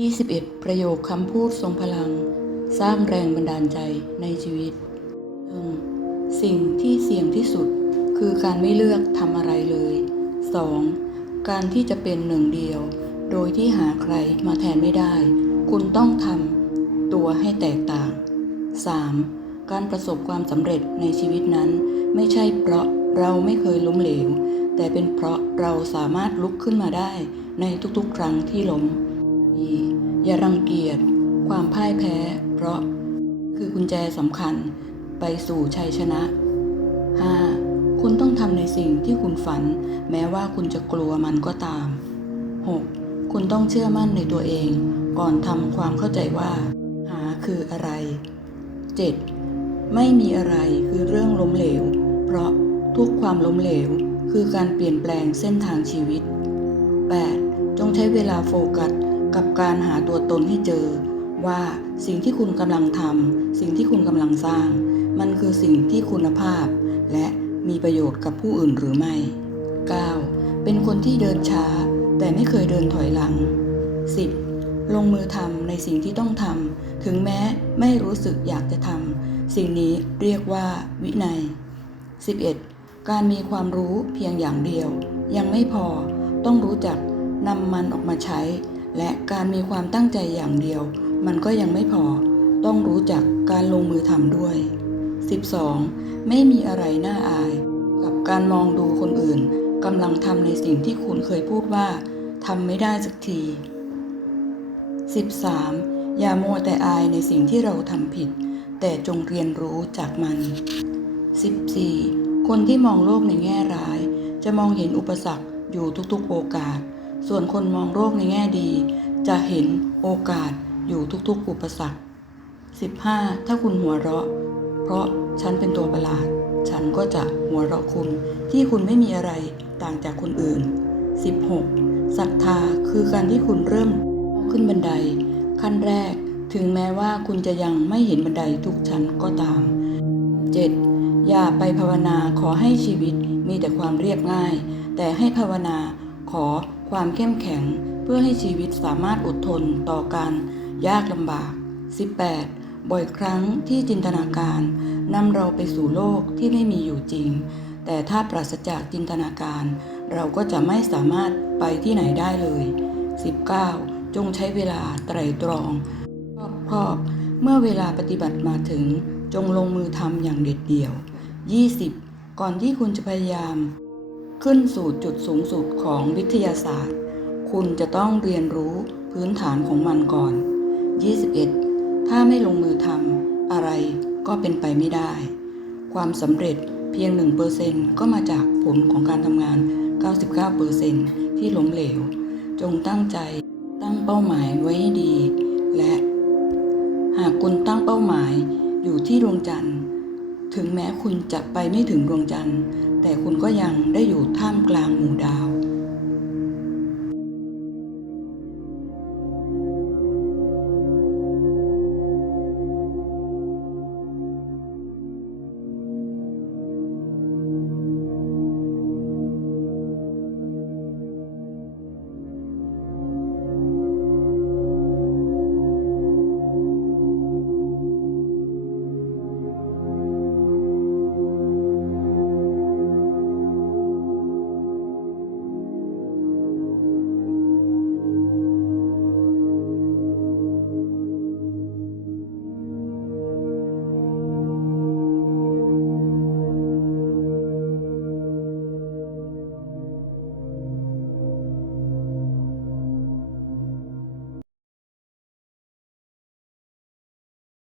21 ประโยคคำพูดทรงพลัง สร้างแรงบันดาลใจในชีวิต 1. สิ่งที่เสี่ยงที่สุด คือการไม่เลือกทำอะไรเลย 2. การที่จะเป็นหนึ่งเดียว โดยที่หาใครมาแทนไม่ได้ คุณต้องทำตัวให้แตกต่าง 3. การประสบความสำเร็จในชีวิตนั้น ไม่ใช่เพราะเราไม่เคยล้มเหลว แต่เป็นเพราะเราสามารถลุกขึ้นมาได้ในทุกๆ ครั้งที่ล้ม 4. อย่ารังเกียจความพ่ายแพ้ เพราะคือกุญแจสำคัญไปสู่ชัยชนะ 5. คุณต้องทำในสิ่งที่คุณฝัน แม้ว่าคุณจะกลัวมันก็ตาม 6. คุณต้องเชื่อมั่นในตัวเอง ก่อนทำความเข้าใจว่า หาคืออะไร 7. ไม่มีอะไรคือเรื่องล้มเหลว เพราะทุกความล้มเหลวคือการเปลี่ยนแปลงเส้นทางชีวิต 8. จงใช้เวลาโฟกัส กับการหาตัวตนให้เจอ ว่าสิ่งที่คุณกำลังทำสิ่งที่คุณกำลังสร้าง มันคือสิ่งที่คุณภาพ และมีประโยชน์กับผู้อื่นหรือไม่ 9. เป็นคนที่เดินช้า แต่ไม่เคยเดินถอยหลัง 10. ลงมือทำในสิ่งที่ต้องทำถึงแม้ไม่รู้สึกอยากจะทำสิ่งนี้เรียกว่าวินัย 11. การมีความรู้เพียงอย่างเดียว ยังไม่พอต้องรู้จักนำมันออกมาใช้ และการมีความตั้งใจอย่างเดียว มันก็ยังไม่พอ ต้องรู้จักการลงมือทำด้วย 12. ไม่มีอะไรน่าอาย กับการมองดูคนอื่นกำลังทำในสิ่งที่คุณเคยพูดว่าทำไม่ได้สักที 13. อย่ามัวแต่อายในสิ่งที่เราทำผิด แต่จงเรียนรู้จากมัน 14. คนที่มองโลกในแง่ร้าย จะมองเห็นอุปสรรคอยู่ทุกๆโอกาส ส่วนคนมองโลกในแง่ดี จะเห็นโอกาสอยู่ทุกๆ อุปสรรค 15. ถ้าคุณหัวเราะ เพราะฉันเป็นตัวประหลาด ฉันก็จะหัวเราะคุณที่คุณไม่มีอะไรต่างจากคนอื่น 16. ศรัทธาคือการที่คุณเริ่มขึ้นบันได ขั้นแรกถึงแม้ว่าคุณจะยังไม่เห็นบันไดทุกชั้นก็ตาม 7. อย่าไปภาวนาขอให้ชีวิตมีแต่ความเรียบง่าย แต่ให้ภาวนา ขอความเข้มแข็งเพื่อให้ชีวิตสามารถอดทนต่อการยากลำบาก 18. บ่อยครั้งที่จินตนาการนำเราไปสู่โลกที่ไม่มีอยู่จริง แต่ถ้าปราศจากจินตนาการ เราก็จะไม่สามารถไปที่ไหนได้เลย 19. จงใช้เวลาไตรตรองรอบคอบ เมื่อเวลาปฏิบัติมาถึงจงลงมือทำอย่างเด็ดเดี่ยว 20. ก่อนที่คุณจะพยายาม ขึ้นสู่จุดสูงสุดของวิทยาศาสตร์ คุณจะต้องเรียนรู้พื้นฐานของมันก่อน 21. ถ้าไม่ลงมือทำอะไรก็เป็นไปไม่ได้ ความสำเร็จเพียง 1%ก็มาจากผลของการทำงาน 99%ที่ล้มเหลว จงตั้งใจตั้งเป้าหมายไว้ให้ดี และ หากคุณตั้งเป้าหมายอยู่ที่ดวงจันทร์ ถึงแม้คุณจะไปไม่ถึงดวงจันทร์ แต่คุณก็ยังได้อยู่ท่ามกลางหมู่ดาว